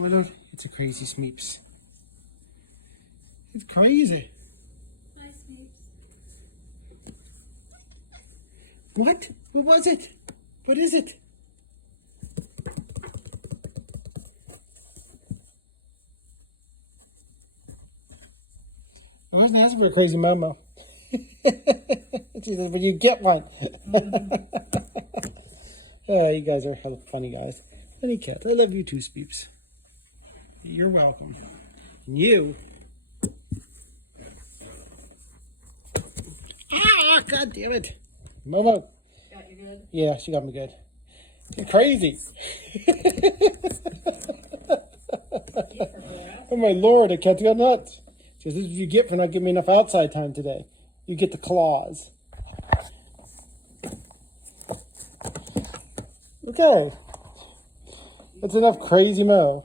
It's a crazy Smeeps. It's crazy. Hi, Smeeps. What? What was it? What is it? I wasn't asking for a crazy Momo. She says, "But you get one." Oh, you guys are hella funny guys. Funny cats. I love you too, Smeeps. You're welcome. And you. Ah, God damn it. Momo. Got you good? Yeah, she got me good. You're crazy. Oh my Lord, I can't go nuts. She says, "This is what you get for not giving me enough outside time today. You get the claws." Okay. That's enough crazy Mo.